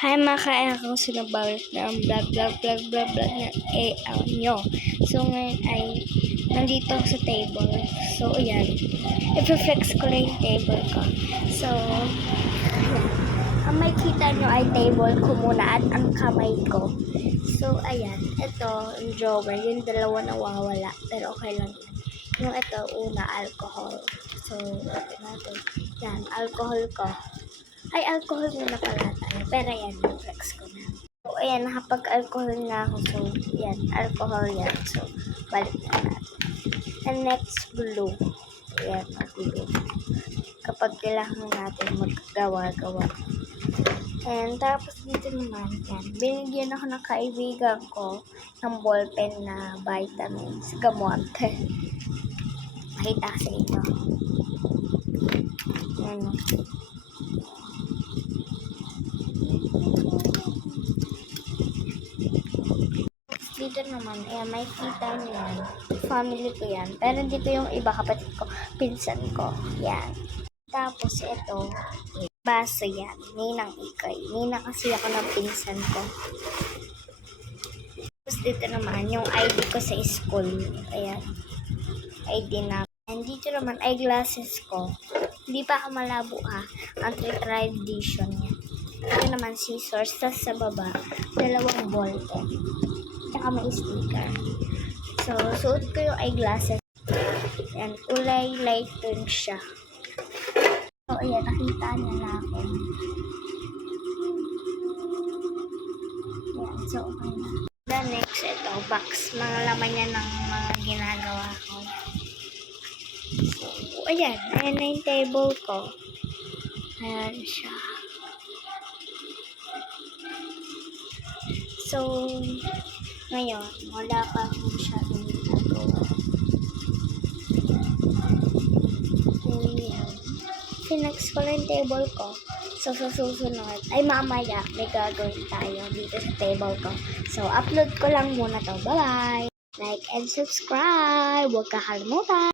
Hi mga kailangan sinabawit ng vlog na AL nyo. So ngayon ay nandito ako sa table. So ayan, i-flex ko na yung table ko. So ang makikita nyo ay table ko muna at ang kamay ko. So ayan, ito yung drawer, yung dalawa nawawala pero okay lang yan. Yung ito una, alcohol. So natin, yan, alcohol ko. Ay, alcohol muna pala tayo. Pero yan, flex ko na. So, ayan, nakapag-alcohol na ako. So, yan, alcohol yan. So, balik na natin. And next, glue. Ayan, glue. Kapag kailangan natin maggawa-gawa. And tapos dito naman, yan. Binigyan ako ng kaibigan ko ng ballpen na vitamins, gamot. Makita sa ito. Yan. Dito naman, ayan, may kita nyo yan. Family ko yan. Pero dito yung iba, kapatid ko, pinsan ko. Yan. Tapos, ito, baso yan. Ninang Ikay. Ninang kasi ako ng pinsan ko. Tapos dito naman, yung ID ko sa school. Ayan. ID na. And dito naman, eyeglasses ko. Hindi pa ako malabo ha. Ang 3 edition niya. Dito naman, scissors. Tapos sa baba, dalawang ballpen. Tsaka may sticker. So, suot ko yung eyeglasses. Yan, kulay light pink siya. So, ayan, nakita niya na ako. Yan, so okay na. The next, ito, box. Mga laman niya ng mga ginagawa ko. So, ayan, ayan na yung table ko. Ayan siya. So, ngayon, wala pa akong masyadong ginagawa. Ayan. Sinext ko na yung table ko. So, sa susunod, ay mamaya, may gagawin tayo dito sa table ko. So, upload ko lang muna to. Bye-bye! Like and subscribe! Huwag kakalimutan!